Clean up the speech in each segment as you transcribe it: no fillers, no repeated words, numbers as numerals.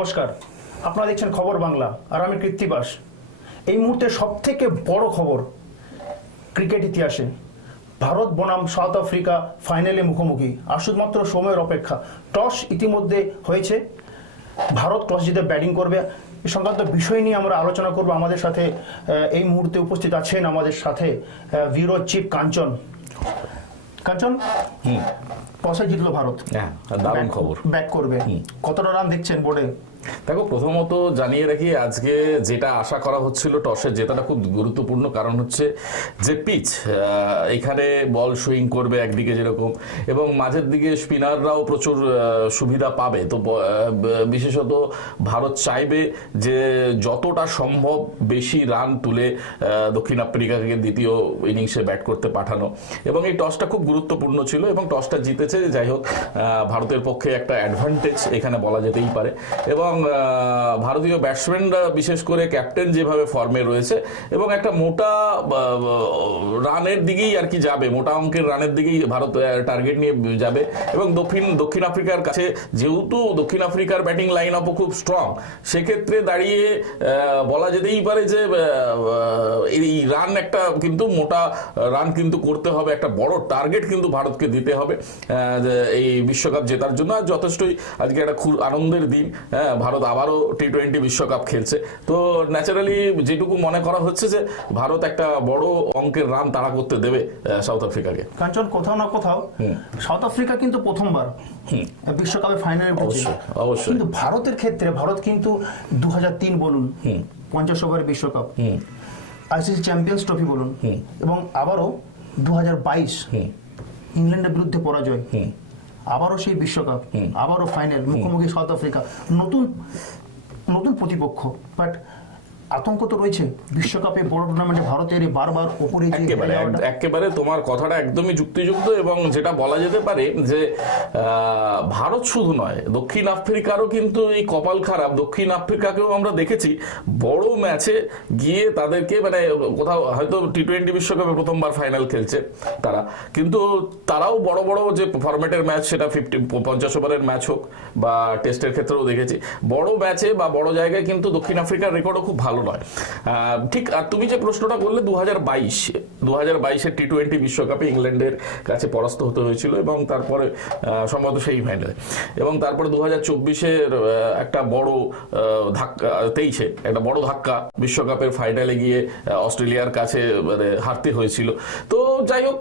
নমস্কার, আপনারা দেখছেন খবর বাংলা আর আমি কৃত্তিবাস। এই মুহূর্তে সবথেকে বড় খবর ক্রিকেট ইতিহাসে, ভারত বনাম সাউথ আফ্রিকা ফাইনালে মুখোমুখি। আর শুধুমাত্র সময়ের অপেক্ষা। টস ইতিমধ্যে হয়েছে, ভারত টস জিতে ব্যাটিং করবে। এ সংক্রান্ত বিষয় নিয়ে আমরা আলোচনা করব। আমাদের সাথে এই মুহূর্তে উপস্থিত আছেন আমাদের সাথে ব্যুরো চিফ কাঞ্চন। কাঞ্চন, টসে জিতলো ভারত, দারুণ খবর। ব্যাট করবে, কতটা রান দেখছেন বোর্ডে? দেখো, প্রথমত জানিয়ে রাখি, আজকে যেটা আশা করা হচ্ছিল টসে জেতাটা খুব গুরুত্বপূর্ণ, কারণ হচ্ছে যে পিচ এখানে বল সুইং করবে একদিকে যেরকম, এবং মাঝের দিকে স্পিনাররাও প্রচুর সুবিধা পাবে। তো বিশেষত ভারত চাইবে যে যতটা সম্ভব বেশি রান তুলে দক্ষিণ আফ্রিকাকে দ্বিতীয় ইনিংসে ব্যাট করতে পাঠানো, এবং এই টসটা খুব গুরুত্বপূর্ণ ছিল এবং টসটা জিতেছে। যাই হোক, ভারতের পক্ষে একটা অ্যাডভান্টেজ এখানে বলা যেতেই পারে। এবং ভারতীয় ব্যাটসম্যানরা, বিশেষ করে ক্যাপ্টেন যেভাবে ফর্মে রয়েছে এবং একটা মোটা রানের দিকেই আর কি যাবে, মোটা অঙ্কের রানের দিকেই ভারত টার্গেট নিয়ে যাবে। এবং দক্ষিণ আফ্রিকার কাছে যেহেতু দক্ষিণ আফ্রিকার ব্যাটিং লাইন আপও খুব স্ট্রং, সেক্ষেত্রে দাঁড়িয়ে বলা যেতেই পারে যে এই রান একটা কিন্তু মোটা রান কিন্তু করতে হবে, একটা বড় টার্গেট কিন্তু ভারতকে দিতে হবে এই বিশ্বকাপ জেতার জন্য। আর যথেষ্টই আজকে একটা খুব আনন্দের দিন। ভারত আবারও টি-20 বিশ্বকাপ খেলছে। তো ন্যাচারালি যেটুকু মনে করা হচ্ছে যে ভারত একটা বড় অঙ্কের রান তাড়া করতে দেবে সাউথ আফ্রিকাকে। কাঞ্চন, কোথাও না কোথাও সাউথ আফ্রিকা কিন্তু প্রথমবার বিশ্বকাপে ফাইনালে পৌঁছেছে। অবশ্যই। কিন্তু ভারতের ক্ষেত্রে ভারত কিন্তু 2003 বলুন, 50 ওভারের বিশ্বকাপ, আইসিসি চ্যাম্পিয়ন্স ট্রফি বলুন, এবং আবারও 2022 ইংল্যান্ডের বিরুদ্ধে পরাজয়, আবারও সেই বিশ্বকাপ, আবারও ফাইনাল, মুখোমুখি সাউথ আফ্রিকা, নতুন প্রতিপক্ষ। বাট আতঙ্ক তো রয়েছে বিশ্বকাপে, বড় টুর্নামেন্টে ভারতের বারবার ওপরে। একেবারে তোমার কথাটা একদমই যুক্তিযুক্ত, এবং যেটা বলা যেতে পারে যে ভারত শুধু নয়, দক্ষিণ আফ্রিকারও কিন্তু এই কপাল খারাপ। দক্ষিণ আফ্রিকাকেও আমরা দেখেছি বড় ম্যাচে গিয়ে তাদেরকে, মানে কোথাও হয়তো টি-20 বিশ্বকাপে প্রথমবার ফাইনাল খেলছে তারা, কিন্তু তারাও বড় বড় যে ফরম্যাটের ম্যাচ, সেটা 50 ওভারের ম্যাচ হোক বা টেস্টের ক্ষেত্রেও দেখেছি, বড় ম্যাচে বা বড় জায়গায় কিন্তু দক্ষিণ আফ্রিকার রেকর্ডও খুব ভালো নয়। ঠিক। আর তুমি যে প্রশ্নটা করলে, 2022-এর টি-20 বিশ্বকাপে ইংল্যান্ডের কাছে পরাস্ত হতে হয়েছিল, এবং তারপরে সম্ভবত সেই ফাইনালে, এবং তারপরে 2024-এর একটা বড় ধাক্কা, 23-এ একটা বড় ধাক্কা, বিশ্বকাপের ফাইনালে গিয়ে অস্ট্রেলিয়ার কাছে মানে হারতে হয়েছিল। তো যাই হোক,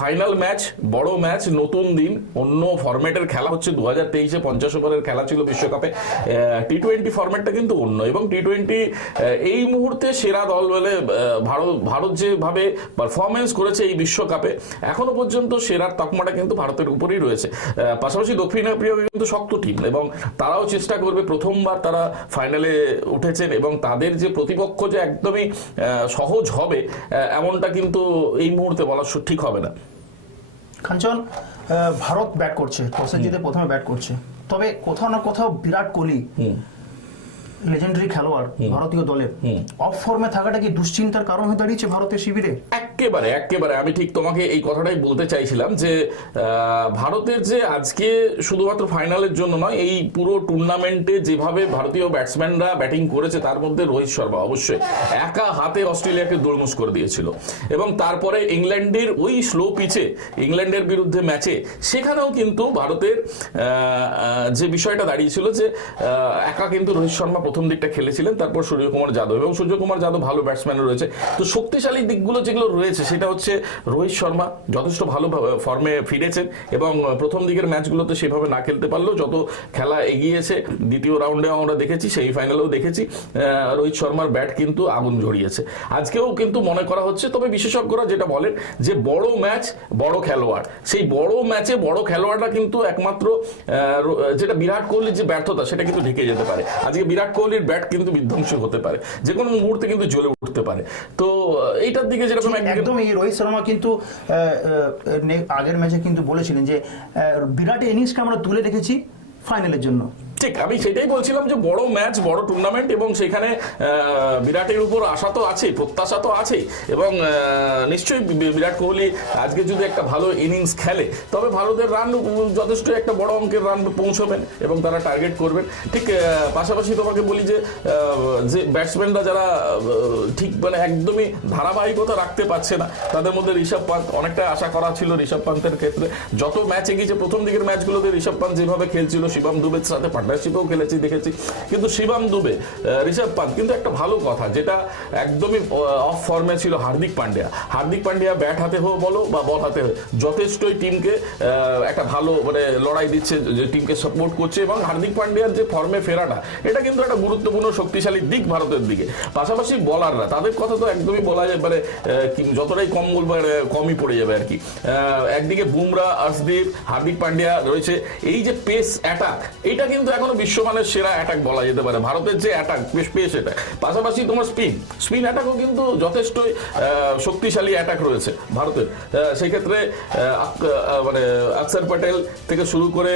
ফাইনাল ম্যাচ, বড় ম্যাচ, নতুন দিন, অন্য ফরম্যাটের খেলা হচ্ছে। 2023-এ 50 ওভারের খেলা ছিল বিশ্বকাপে, টি-20 ফরম্যাটটা কিন্তু অন্য। এবং টি-20 এই মুহূর্তে সেরা দল বলে ভারত যেভাবে পারফরমেন্স করেছে এই বিশ্বকাপে, এখনো পর্যন্ত সেরার তকমাটা কিন্তু ভারতের উপরেই রয়েছে। পাশাপাশি দক্ষিণ আফ্রিকা কিন্তু শক্ত টিম, এবং তারাও চেষ্টা করবে। প্রথমবার তারা ফাইনালে উঠেছেন, এবং তাদের যে প্রতিপক্ষ যে একদমই সহজ হবে এমনটা কিন্তু এই মুহূর্তে বলা ঠিক হবে না। কাঞ্চন, ভারত ব্যাট করছে, টসে জিতে প্রথমে ব্যাট করছে, তবে কোথাও না কোথাও বিরাট কোহলি, লেজেন্ডারি খেলোয়াড় ভারতীয় দলের, অফ ফর্মে থাকাটা কি দুশ্চিন্তার কারণ হয়ে দাঁড়িয়েছে ভারতের শিবিরে? একেবারে আমি ঠিক তোমাকে এই কথাটাই বলতে চাইছিলাম যে ভারতের যে আজকে শুধুমাত্র ফাইনালের জন্য নয়, এই পুরো টুর্নামেন্টে যেভাবে ভারতীয় ব্যাটসম্যানরা ব্যাটিং করেছে, তার মধ্যে রোহিত শর্মা অবশ্যই একা হাতে অস্ট্রেলিয়াকে দোড়মুশ করে দিয়েছিল। এবং তারপরে ইংল্যান্ডের ওই স্লো পিচে, ইংল্যান্ডের বিরুদ্ধে ম্যাচে, সেখানেও কিন্তু ভারতের যে বিষয়টা দাঁড়িয়েছিল যে একা কিন্তু রোহিত শর্মা প্রথম দিকটা খেলেছিলেন, তারপর সূর্যকুমার যাদব, এবং সূর্যকুমার যাদব ভালো ব্যাটসম্যানও রয়েছে। তো শক্তিশালী দিকগুলো যেগুলো রয়েছে, সেটা হচ্ছে রোহিত শর্মা যথেষ্ট ভালো ফর্মে ফিরেছেন, এবং প্রথম দিকের ম্যাচগুলোতে সেভাবে না খেলতে পারলেও যত খেলা এগিয়েছে, দ্বিতীয় রাউন্ডেও আমরা দেখেছি, সেই ফাইনালেও দেখেছি, রোহিত শর্মার ব্যাট কিন্তু আগুন ঝরিয়েছে। আজকেও কিন্তু মনে করা হচ্ছে, তবে বিশেষজ্ঞরা যেটা বলেন যে বড় ম্যাচ, বড় খেলোয়াড়, সেই বড় ম্যাচে বড় খেলোয়াড়রা কিন্তু একমাত্র যেটা বিরাট কোহলির যে ব্যর্থতা, সেটা কিন্তু ঢেকে যেতে পারে। আজকে বিরাট কোহলির ব্যাট কিন্তু বিধ্বংসী হতে পারে, যে কোনো মুহূর্তে কিন্তু জ্বলে উঠতে পারে। তো এইটার দিকে যেরকম একদম, এই রোহিত শর্মা কিন্তু আগের ম্যাচে কিন্তু বলেছিলেন যে বিরাট ইনিংসকে আমরা তুলে রেখেছি ফাইনালের জন্য। ঠিক, আমি সেটাই বলছিলাম যে বড় ম্যাচ, বড় টুর্নামেন্ট, এবং সেখানে বিরাটের উপর আশা তো আছে, প্রত্যাশা তো আছে, এবং নিশ্চয়ই বিরাট কোহলি আজকে যদি একটা ভালো ইনিংস খেলে তবে ভারতের রান যথেষ্ট একটা বড় অঙ্কের রান পৌঁছবেন এবং তারা টার্গেট করবেন। ঠিক পাশাপাশি তোমাকে বলি যে ব্যাটসম্যানরা যারা ঠিক মানে একদমই ধারাবাহিকতা রাখতে পারছে না, তাদের মধ্যে ঋষভ পান্ত, অনেকটা আশা করা ছিল ঋষভ পান্তের ক্ষেত্রে। যত ম্যাচ এগিয়েছে প্রথম দিকের ম্যাচগুলোতে ঋষভ পান্ত যেভাবে খেলছিল, শিবম দুবের সাথে পার্টনারশিপেও খেলেছি দেখেছি, কিন্তু শিবম দুবে, ঋষভ পান্ত, কিন্তু একটা ভালো কথা যেটা একদমই অফ ফর্মে ছিল হার্দিক পান্ডিয়া। হার্দিক পান্ডিয়া ব্যাট হাতে হোক বলো বা বল হাতে হোক, যথেষ্টই টিমকে একটা ভালো মানে লড়াই দিচ্ছে, যে টিমকে সাপোর্ট করছে, এবং হার্দিক পান্ডিয়ার যে ফর্মে ফেরাটা এটা কিন্তু একটা গুরুত্বপূর্ণ শক্তিশালী দিক ভারতের দিকে। পাশাপাশি বলাররা, তাদের কথা তো একদমই বলা যায় মানে যতটাই কম বলবো কমই পড়ে যাবে আর কি। একদিকে বুমরা, আর্শদীপ, হার্দিক পান্ডিয়া রয়েছে, এই যে পেস অ্যাটাক, এটা কিন্তু এখনো বিশ্বমানের সেরা অ্যাটাক বলা যেতে পারে ভারতের যে অ্যাটাক, পেস অ্যাটাক। পাশাপাশি তোমার স্পিন অ্যাটাকও কিন্তু যথেষ্টই শক্তিশালী অ্যাটাক রয়েছে ভারতের। সেই ক্ষেত্রে মানে অক্ষর প্যাটেল থেকে শুরু করে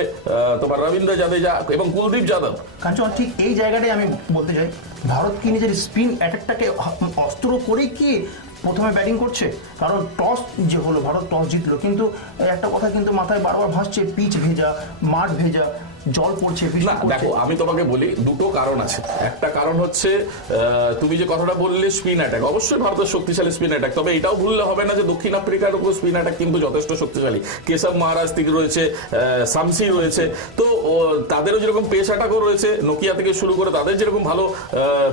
তোমার রবীন্দ্র জাদেজা এবং কুলদীপ যাদব, কাঞ্চন ঠিক এই জায়গাটাই আমি বলতে চাই, ভারত কি নিজের স্পিন অ্যাটাকটাকে অস্ত্র করে কি প্রথমে ব্যাটিং করছে? কারণ টস যে হলো, ভারত টস জিতলো, কিন্তু একটা কথা কিন্তু মাথায় বারবার ভাসছে, পিচ ভেজা, মাঠ ভেজা, জল পড়ছে। না দেখো, আমি তোমাকে বলি দুটো কারণ আছে। একটা কারণ হচ্ছে তুমি যে কথাটা বললে স্পিন অ্যাটাক, অবশ্যই ভারতের শক্তিশালী স্পিন অ্যাটাক, তবে এটাও ভুললে হবে না যে দক্ষিণ আফ্রিকার উপর স্পিন অ্যাটাক কিন্তু যথেষ্ট শক্তিশালী। কেশব মহারাজ থেকে রয়েছে, শামসি রয়েছে, তো তাদেরও যেরকম পেস অ্যাটাকও রয়েছে, নোকিয়া থেকে শুরু করে তাদের যেরকম ভালো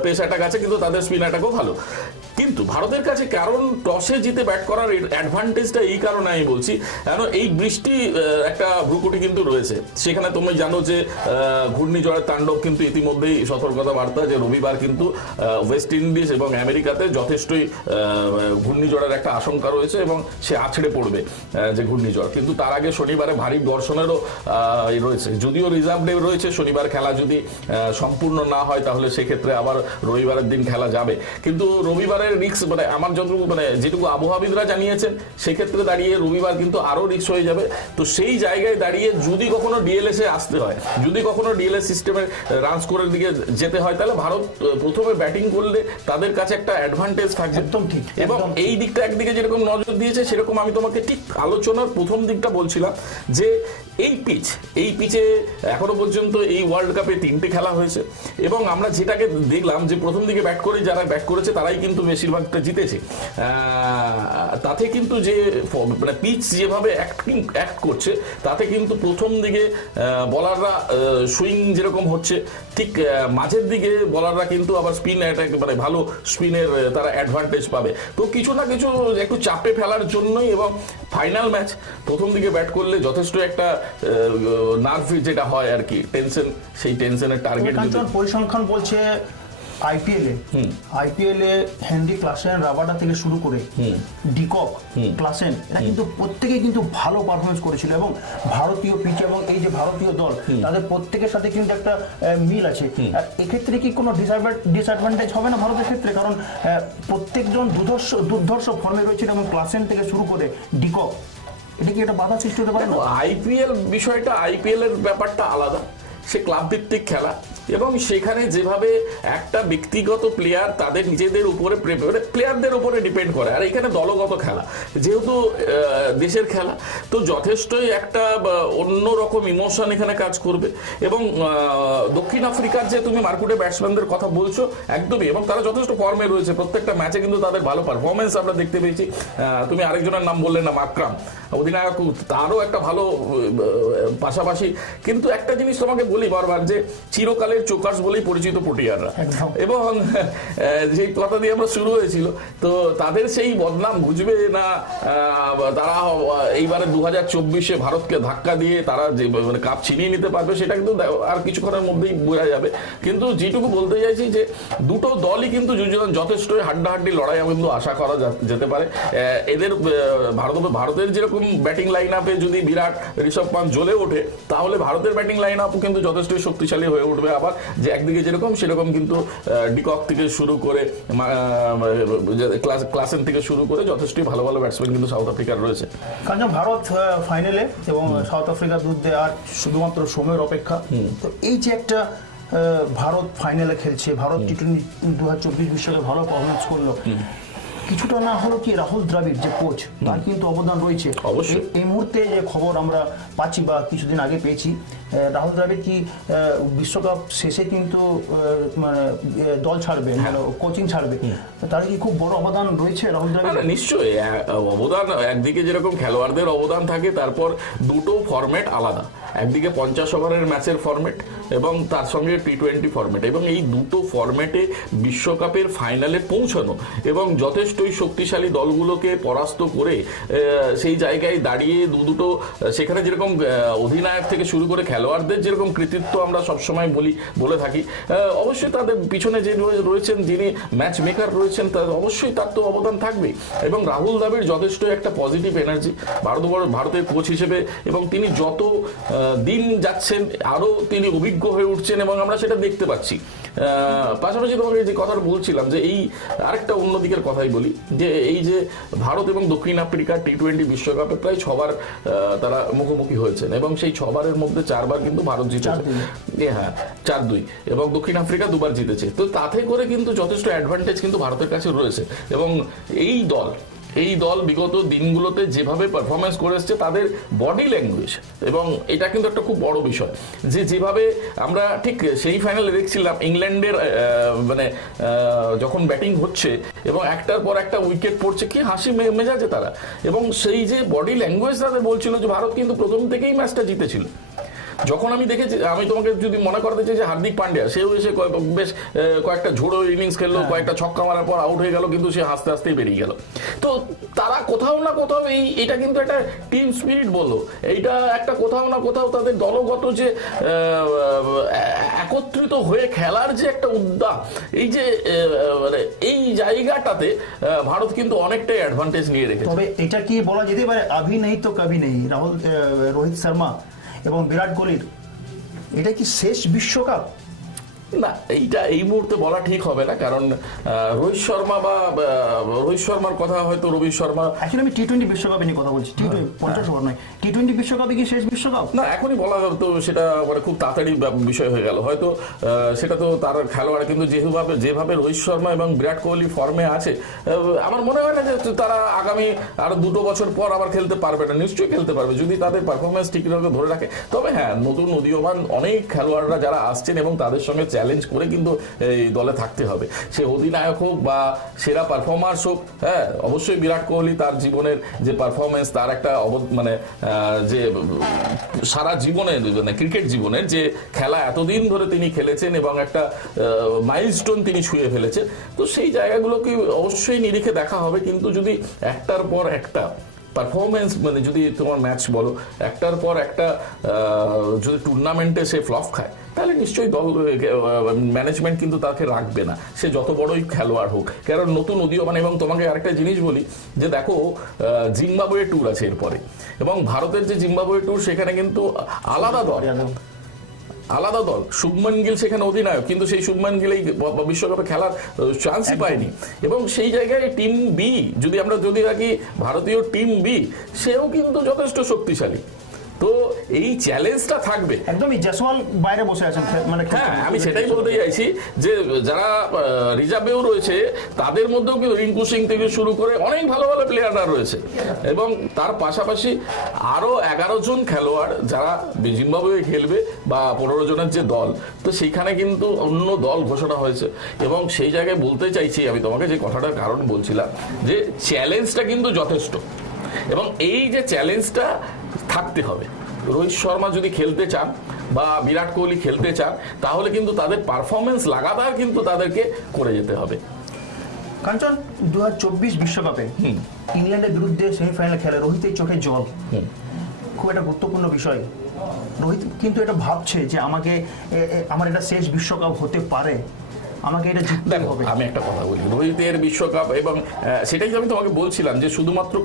পেস অ্যাটাক আছে, কিন্তু তাদের স্পিন অ্যাটাকও ভালো। কিন্তু ভারতের কাছে কারণ টসে জিতে ব্যাট করার অ্যাডভান্টেজটা এই কারণে আমি বলছি, কারণ এই বৃষ্টি একটা ভ্রুকুটি কিন্তু রয়েছে সেখানে। তুমি জানো যে ঘূর্ণিঝড়ের তাণ্ডব কিন্তু ইতিমধ্যেই সতর্কতা বার্তা, যে রবিবার কিন্তু ওয়েস্ট ইন্ডিজ এবং আমেরিকাতে যথেষ্টই ঘূর্ণিঝড়ের একটা আশঙ্কা রয়েছে এবং সে আছড়ে পড়বে যে ঘূর্ণিঝড়। কিন্তু তার আগে শনিবারে ভারী বর্ষণেরও রয়েছে, যদিও রিজার্ভ ডে রয়েছে, শনিবার খেলা যদি সম্পূর্ণ না হয় তাহলে সেক্ষেত্রে আবার রবিবারের দিন খেলা যাবে। কিন্তু রবিবারের রিস্ক মানে আমার যতটুকু মানে যেটুকু আবহাওয়াবিদরা জানিয়েছেন, সেক্ষেত্রে দাঁড়িয়ে রবিবার কিন্তু আরো রিস্ক হয়ে যাবে। তো সেই জায়গায় দাঁড়িয়ে যদি কখনো ডিএলএসে আসতে হয়, যদি কখনো ডিএলএস সিস্টেমের রান স্কোরের দিকে যেতে হয়, তাহলে ভারত প্রথমে ব্যাটিং করলে তাদের কাছে একটা অ্যাডভান্টেজ থাকবে। একদম ঠিক। এবং এই দিকটা একদিকে যেরকম নজর দিয়েছে, সেরকম আমি তোমাকে ঠিক আলোচনার প্রথম দিকটা বলছিলাম যে এই পিচে এখনো পর্যন্ত এই ওয়ার্ল্ড কাপে 3টে খেলা হয়েছে, এবং আমরা যেটাকে দেখলাম যে প্রথম দিকে যারা ব্যাট করেছে তারাই কিন্তু বেশিরভাগটা জিতেছে। তাতে কিন্তু যে মানে পিচ যেভাবে অ্যাক্ট করছে, তাতে কিন্তু প্রথম দিকে বলাররা সুইং যেরকম হচ্ছে, ঠিক মাঝের দিকে বলাররা কিন্তু আবার স্পিন অ্যাটাক মানে ভালো স্পিনের তারা অ্যাডভান্টেজ পাবে। তো কিছু না কিছু একটু চাপে ফেলার জন্যই, এবং ফাইনাল ম্যাচ প্রথম দিকে ব্যাট করলে যথেষ্ট একটা নার্ভ যেটা হয় আর কি, টেনশন, সেই টেনশনের টার্গেট। পরিসংখ্যান বলছে আইপিএলে হেনরি ক্লাসেন, রাবাডা থেকে শুরু করে ডিকক, ক্লাসেন, এরা কিন্তু প্রত্যেকেই কিন্তু ভালো পারফরমেন্স করেছিল, এবং ভারতীয় পিচ এবং এই যে ভারতীয় দল, তাদের প্রত্যেকের সাথে কিন্তু একটা মিল আছে। এক্ষেত্রে কি কোনো ডিসঅ্যাডভান্টেজ হবে না ভারতের ক্ষেত্রে? কারণ প্রত্যেকজন দুর্ধর্ষ ফর্মে রয়েছিল, এবং ক্লাসেন থেকে শুরু করে ডিকক, এটা কি একটা বাধা সৃষ্টি হতে পারে না? আইপিএল বিষয়টা, আইপিএল এর ব্যাপারটা আলাদা, সে ক্লাব ভিত্তিক খেলা, এবং সেখানে যেভাবে একটা ব্যক্তিগত প্লেয়ার তাদের নিজেদের উপরে প্লেয়ারদের উপরে ডিপেন্ড করে, আর এখানে দলগত খেলা, যেহেতু দেশের খেলা, তো যথেষ্টই একটা অন্যরকম ইমোশন এখানে কাজ করবে। এবং দক্ষিণ আফ্রিকার যে তুমি মার্কুটে ব্যাটসম্যানদের কথা বলছো, একদমই, এবং তারা যথেষ্ট ফর্মে রয়েছে, প্রত্যেকটা ম্যাচে কিন্তু তাদের ভালো পারফরমেন্স আমরা দেখতে পেয়েছি। তুমি আরেকজনের নাম বললে না, মাকরাম অধিনায়ক, তারও একটা ভালো পাশাপাশি। কিন্তু একটা জিনিস তোমাকে বলি বারবার, যে চিরকালের চোকার্স বলেই পরিচিত পটিয়াররা, এবং যে কথা দিয়ে আমরা শুরু হয়েছিল, তো তাদের সেই বদনাম ঘুচবে না, তারা এইবারে 2024-এ ভারতকে ধাক্কা দিয়ে তারা যে মানে কাপ ছিনিয়ে নিতে পারবে, সেটা কিন্তু আর কিছুক্ষণের মধ্যেই বোঝা যাবে। কিন্তু যেটুকু বলতে চাইছি যে দুটো দলই কিন্তু যথেষ্টই হাড্ডাহাড্ডি লড়াই কিন্তু আশা করা যেতে পারে। এদের ভারতের যেরকম এরকম ব্যাটিং লাইন আপে যদি বিরাট, ঋষভ পান্ত জ্বলে ওঠে, তাহলে ভারতের ব্যাটিং লাইন আপও কিন্তু যথেষ্টই শক্তিশালী হয়ে উঠবে। আবার যে একদিকে যেরকম সেরকম কিন্তু ডিকক থেকে শুরু করে ক্লাসেন থেকে শুরু করে যথেষ্টই ভালো ভালো ব্যাটসম্যান কিন্তু সাউথ আফ্রিকার রয়েছে। কারণ ভারত ফাইনালে এবং সাউথ আফ্রিকার বিরুদ্ধে আর শুধুমাত্র সময়ের অপেক্ষা। তো এই যে একটা ভারত ফাইনালে খেলছে, ভারত টি-20 2024 বিশ্বকাপে ভালো পারফরমেন্স করলো, কিছুটা না হলো কি রাহুল দ্রাবিড় যে কোচ, তার কিন্তু অবদান রয়েছে। এই মুহূর্তে যে খবর আমরা পাচ্ছি বা কিছুদিন আগে পেয়েছি, রাহুল দ্রাবিড় কি বিশ্বকাপ শেষে কিন্তু মানে দল ছাড়বে, মানে কোচিং ছাড়বে, তার কি খুব বড় অবদান রয়েছে রাহুল দ্রাবিড়? নিশ্চয়ই অবদান, একদিকে যেরকম খেলোয়াড়দের অবদান থাকে, তারপর দুটো ফরম্যাট আলাদা, একদিকে 50 ওভারের ম্যাচের ফরম্যাট এবং তার সঙ্গে টি-20 ফরম্যাট, এবং এই দুটো ফরম্যাটে বিশ্বকাপের ফাইনালে পৌঁছানো এবং যথেষ্টই শক্তিশালী দলগুলোকে পরাস্ত করে সেই জায়গায় দাঁড়িয়ে দুটো, সেখানে যেরকম অধিনায়ক থেকে শুরু করে খেলোয়াড়দের যেরকম কৃতিত্ব আমরা সবসময় বলে থাকি, অবশ্যই তাদের পিছনে যে রয়েছেন, যিনি ম্যাচ মেকার রয়েছেন, তার অবশ্যই তার তো অবদান থাকবে। এবং রাহুল দ্রাবিড় যথেষ্ট একটা পজিটিভ এনার্জি ভারতের কোচ হিসেবে, এবং তিনি যত দিন যাচ্ছেন আরো তিনি অভিজ্ঞ হয়ে উঠছেন এবং আমরা সেটা দেখতে পাচ্ছি। পাশাপাশি তোমাকে যে কথাটা বলছিলাম, যে এই আরেকটা অন্যদিকের কথাই বলি, যে এই যে ভারত এবং দক্ষিণ আফ্রিকা টি-20 বিশ্বকাপে প্রায় 6বার তারা মুখোমুখি হয়েছেন এবং সেই 6বারের মধ্যে 4বার কিন্তু ভারত জিতেছে, হ্যাঁ 4-2, এবং দক্ষিণ আফ্রিকা 2বার জিতেছে। তো তাতে করে কিন্তু যথেষ্ট অ্যাডভান্টেজ কিন্তু ভারতের কাছে রয়েছে। এবং এই দল বিগত দিনগুলোতে যেভাবে পারফরমেন্স করে এসছে, তাদের বডি ল্যাঙ্গুয়েজ, এবং এটা কিন্তু একটা খুব বড় বিষয়, যে যেভাবে আমরা ঠিক সেই ফাইনালে দেখছিলাম ইংল্যান্ডের মানে যখন ব্যাটিং হচ্ছে এবং একটার পর একটা উইকেট পড়ছে, কি হাসি মেজাজে তারা, এবং সেই যে বডি ল্যাঙ্গুয়েজ তাদের বলছিল যে ভারত কিন্তু প্রথম থেকেই ম্যাচটা জিতেছিল। যখন আমি দেখেছি, আমি তোমাকে যদি মনে করতে চাই যে হার্দিক পান্ডিয়া, সেও এসে বেশ কয়েকটা ঝোড়ো ইনিংস খেললো, কয়েকটা ছক্কা মারার পর আউট হয়ে গেল, কিন্তু সে হাসতে হাসতেই বেরিয়ে গেল। তো তারা কোথাও না কোথাও এটা কিন্তু একটা টিম স্পিরিট বললো, এইটা একটা কোথাও না কোথাও তাদের দলগত যে একত্রিত হয়ে খেলার যে একটা উদ্যম, এই যে এই জায়গাটাতে ভারত কিন্তু অনেকটাই অ্যাডভান্টেজ নিয়ে রেখেছে। তবে এটা কি বলা যেতে পারে, আভি নেই তো কবি নেই, রোহিত শর্মা এবং বিরাট কোহলির এটা কি শেষ বিশ্বকাপ? না, এইটা এই মুহূর্তে বলা ঠিক হবে না, কারণ রোহিত শর্মার কথা হয়তো রবি শর্মা, আসলে আমি টি-20 বিশ্বকাপে নিয়ে কথা বলছি, টি-20 50 ওভার নয়, টি-20 বিশ্বকাপে কি শেষ বিশ্বকাপ? না, এখনই বলা তো সেটা মানে খুব তাড়াতাড়ি বিষয় হয়ে গেল হয়তো, সেটা তো তার খেলোয়াড়, কিন্তু যেভাবে রোহিত শর্মা এবং বিরাট কোহলি ফর্মে আছে, আমার মনে হয় না যে তারা আগামী আরো 2 বছর পর আবার খেলতে পারবে না। নিশ্চয়ই খেলতে পারবে যদি তাদের পারফরমেন্স ঠিকভাবে ধরে রাখে। তবে হ্যাঁ, নতুন উদীয়মান অনেক খেলোয়াড়রা যারা আসছেন এবং তাদের সঙ্গে চ্যালেঞ্জ করে কিন্তু এই দলে থাকতে হবে, সে অধিনায়ক হোক বা সেরা পারফরমার্স হোক। হ্যাঁ, অবশ্যই বিরাট কোহলি তার জীবনের যে পারফরমেন্স, তার একটা মানে যে সারা জীবনের মানে ক্রিকেট জীবনের যে খেলা এতদিন ধরে তিনি খেলেছেন এবং একটা মাইলস্টোন তিনি ছুঁয়ে ফেলেছেন, তো সেই জায়গাগুলোকে অবশ্যই নিরিখে দেখা হবে। কিন্তু যদি একটার পর একটা পারফরমেন্স, মানে যদি তোমার ম্যাচ বলো, একটার পর একটা যদি টুর্নামেন্টে সে ফ্লপ খায়, তাহলে নিশ্চয়ই দল ম্যানেজমেন্ট কিন্তু তাকে রাখবে না, সে যত বড়ই খেলোয়াড় হোক। কারণ নতুন উদীয়মান, এবং তোমাকে আরেকটা জিনিস বলি, যে দেখো জিম্বাবুয়ে ট্যুর আছে এরপরে, এবং ভারতের যে জিম্বাবুয়ে ট্যুর, সেখানে কিন্তু আলাদা দল। শুভমান গিল সেখানে অধিনায়ক, কিন্তু সেই শুভমান গিল এই বিশ্বকাপে খেলার চান্সই পায়নি। এবং সেই জায়গায় টিম বি যদি রাখি, ভারতীয় টিম বি, সেও কিন্তু যথেষ্ট শক্তিশালী। তো এই চ্যালেঞ্জটা থাকবে। একদমই, জয়সওয়াল বাইরে বসে আছেন, মানে হ্যাঁ, আমি সেটাই বলতে চাইছি যে যারা রিজার্ভেও রয়েছে, তাদের মধ্যেও কিন্তু রিঙ্কু সিং থেকে শুরু করে অনেক ভালো ভালো প্লেয়াররা রয়েছে, এবং তার পাশাপাশি আরো 11 জন খেলোয়াড় যারা জিম্বাবুয়ে খেলবে, বা 15 জনের যে দল, তো সেইখানে কিন্তু অন্য দল ঘোষণা হয়েছে। এবং সেই জায়গায় বলতে চাইছি আমি তোমাকে, যে কথাটার কারণ বলছিলাম, যে চ্যালেঞ্জটা কিন্তু যথেষ্ট, এবং এই যে চ্যালেঞ্জটা থাকতে হবে। রোহিত শর্মা যদি খেলতে চান বা বিরাট কোহলি খেলতে চান, তাহলে কিন্তু তাদের পারফরমেন্স লাগাতার কিন্তু তাদেরকে করে যেতে হবে। কাঞ্চন, 2024 বিশ্বকাপে ইংল্যান্ডের বিরুদ্ধে সেমিফাইনাল খেলে রোহিতের চোখে জল, খুব একটা গুরুত্বপূর্ণ বিষয়। রোহিত কিন্তু এটা ভাবছে যে আমার এটা শেষ বিশ্বকাপ হতে পারে, আমাকে এটা জিততে দেখো হবে। আমি একটা কথা বলি, রোহিতের বিশ্বকাপ এবং সেটাই আমি তোমাকে বলছিলাম যে শুধুমাত্র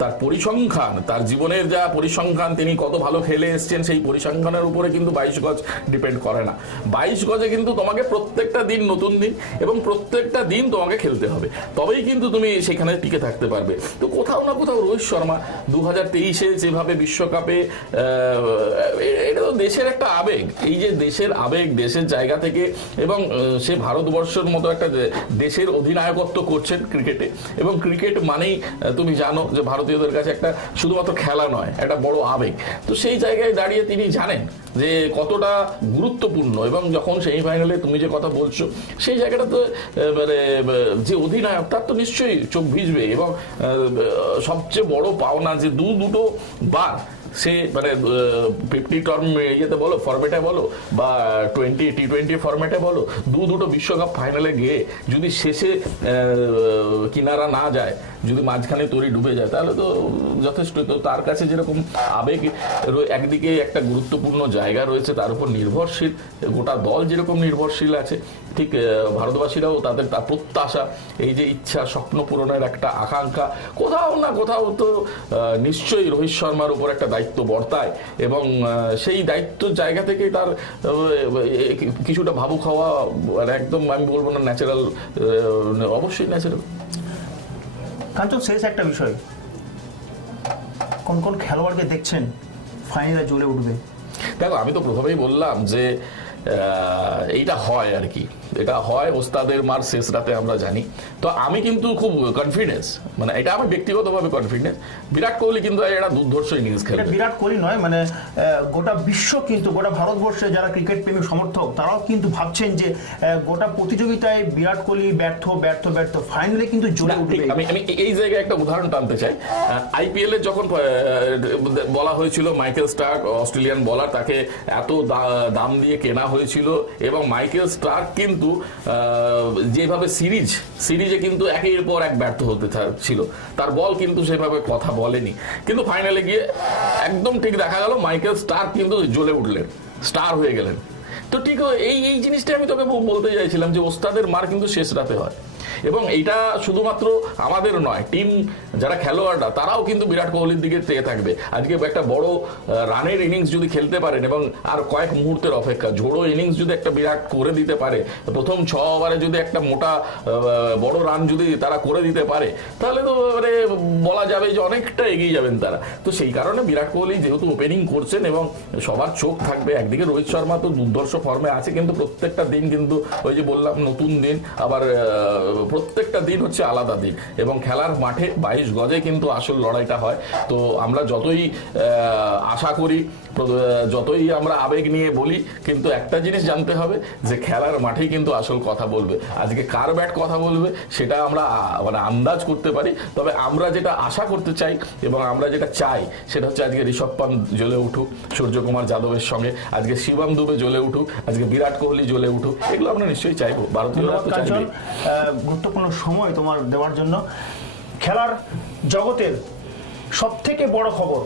তার পরিসংখ্যান, তার জীবনের যা পরিসংখ্যান, তিনি কত ভালো খেলে এসছেন সেই পরিসংখ্যানের উপরে কিন্তু 22 গজ ডিপেন্ড করে না। 22 গজে কিন্তু তোমাকে প্রত্যেকটা দিন নতুন দিন এবং প্রত্যেকটা দিন তোমাকে খেলতে হবে, তবেই কিন্তু তুমি সেখানে টিকে থাকতে পারবে। তো কোথাও না কোথাও রোহিত শর্মা 2023-এ যেভাবে বিশ্বকাপে, এটা তো দেশের একটা আবেগ, এই যে দেশের আবেগ, দেশের জায়গা থেকে, এবং সে ভারতবর্ষের মতো একটা দেশের অধিনায়কত্ব করছেন ক্রিকেটে, এবং ক্রিকেট মানেই তুমি জানো যে ভারতীয়দের কাছে একটা শুধুমাত্র খেলা নয়, একটা বড় আবেগ। তো সেই জায়গায় দাঁড়িয়ে তিনি জানেন যে কতটা গুরুত্বপূর্ণ, এবং যখন সেমিফাইনালে তুমি যে কথা বলছো সেই জায়গাটা তো মানে যে অধিনায়ক তার তো নিশ্চয়ই চোখ ভিজবে, এবং সবচেয়ে বড় পাওনা যে দুটো বার সে মানে 50 টার্ম ইয়েতে বলো, ফরম্যাটে বলো, বা T20 ফরম্যাটে বলো, দুটো বিশ্বকাপ ফাইনালে গিয়ে যদি শেষে কিনারা না যায়, যদি মাঝখানে তরি ডুবে যায়, তাহলে তো যথেষ্ট। তো তার কাছে যেরকম আবেগ একদিকে একটা গুরুত্বপূর্ণ জায়গা রয়েছে, তার উপর নির্ভরশীল গোটা দল যেরকম নির্ভরশীল আছে, ঠিক ভারতবাসীরাও তাদের তার প্রত্যাশা, এই যে ইচ্ছা, স্বপ্ন পূরণের একটা আকাঙ্ক্ষা, কোথাও না কোথাও তো নিশ্চয়ই রোহিত শর্মার উপর একটা দায়িত্ব বর্তায়, এবং সেই দায়িত্বের জায়গা থেকেই তার কিছুটা ভাবুক হওয়া, একদম আমি বলবো না ন্যাচারাল, অবশ্যই ন্যাচারাল। কাঞ্চন, শেষ একটা বিষয়, কোন কোন খেলোয়াড়কে দেখছেন ফাইনালে জ্বলে উঠবে? দেখো আমি তো প্রথমেই বললাম যে এইটা হয় আর কি, এটা হয় ওস্তাদের মার শেষ রাতে, আমরা জানি। তো আমি কিন্তু খুব কনফিডেন্স, মানে এটা আমার ব্যক্তিগতভাবে কনফিডেন্স, বিরাট কোহলি কিন্তু একটা দুর্ধর্ষ ইনিংস খেলে। বিরাট কোহলি নয়, মানে গোটা বিশ্ব, কিন্তু গোটা ভারতবর্ষে যারা ক্রিকেট প্রেমী সমর্থক তারাও কিন্তু ভাবছেন যে গোটা প্রতিযোগিতায় বিরাট কোহলি ব্যর্থ ব্যর্থ ব্যর্থ, ফাইনালে কিন্তু জ্বলে উঠবে। আমি এই জায়গায় একটা উদাহরণ টানতে চাই। আইপিএল এ যখন বলা হয়েছিল মাইকেল স্টার্ক, অস্ট্রেলিয়ান বলার, তাকে এত দাম দিয়ে কেনা হয়েছিল, এবং মাইকেল স্টার্ক কিন্তু যেভাবে সিরিজে কিন্তু একের পর এক ব্যর্থ হতে ছিল, তার বল কিন্তু সেভাবে কথা বলেনি, কিন্তু ফাইনালে গিয়ে একদম ঠিক দেখা গেল মাইকেল স্টার্ক কিন্তু জ্বলে উঠলেন, স্টার হয়ে গেলেন। তো ঠিক এই জিনিসটা আমি তোকে বলতে চাইছিলাম যে ওস্তাদের মার কিন্তু শেষ রাতে হয়, এবং এইটা শুধুমাত্র আমাদের নয়, টিম যারা খেলোয়াড়রা তারাও কিন্তু বিরাট কোহলির দিকে চেয়ে থাকবে। আজকে একটা বড় রানের ইনিংস যদি খেলতে পারেন, এবং আর কয়েক মুহূর্তের অপেক্ষা, ঝোড়ো ইনিংস যদি একটা বিরাট করে দিতে পারে, প্রথম 6 ওভারে যদি একটা মোটা বড় রান যদি তারা করে দিতে পারে, তাহলে তো মানে বলা যাবে যে অনেকটা এগিয়ে যাবেন তারা। তো সেই কারণে বিরাট কোহলি যেহেতু ওপেনিং করছেন, এবং সবার চোখ থাকবে একদিকে, রোহিত শর্মা তো দুর্ধর্ষ ফর্মে আছে, কিন্তু প্রত্যেকটা দিন কিন্তু ওই যে বললাম নতুন দিন, আবার প্রত্যেকটা দিন হচ্ছে আলাদা দিন, এবং খেলার মাঠে 22 গজে কিন্তু আসল লড়াইটা হয়। তো আমরা যতই আশা করি, যতই আমরা আবেগ নিয়ে বলি, কিন্তু একটা জিনিস জানতে হবে যে খেলার মাঠেই কিন্তু আসল কথা বলবে। আজকে কার ব্যাট কথা বলবে সেটা আমরা মানে আন্দাজ করতে পারি, তবে আমরা যেটা আশা করতে চাই এবং আমরা যেটা চাই সেটা হচ্ছে আজকে ঋষভ পান্ত জ্বলে উঠুক সূর্যকুমার যাদবের সঙ্গে, আজকে শিবম দুবে জ্বলে উঠুক, আজকে বিরাট কোহলি জ্বলে উঠুক, এগুলো আমরা নিশ্চয়ই চাইবো, ভারতীয়রা তো চাইবে। গুরুত্বপূর্ণ সময় তোমার দেওয়ার জন্য। খেলার জগতের সবথেকে বড় খবর,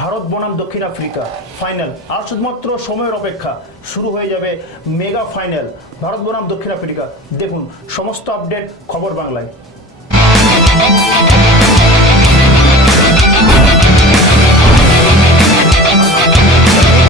ভারত বনাম দক্ষিণ আফ্রিকা ফাইনাল, আর শুধুমাত্র সময়ের অপেক্ষা, শুরু হয়ে যাবে মেগা ফাইনাল, ভারত বনাম দক্ষিণ আফ্রিকা। দেখুন সমস্ত আপডেট খবর বাংলায়।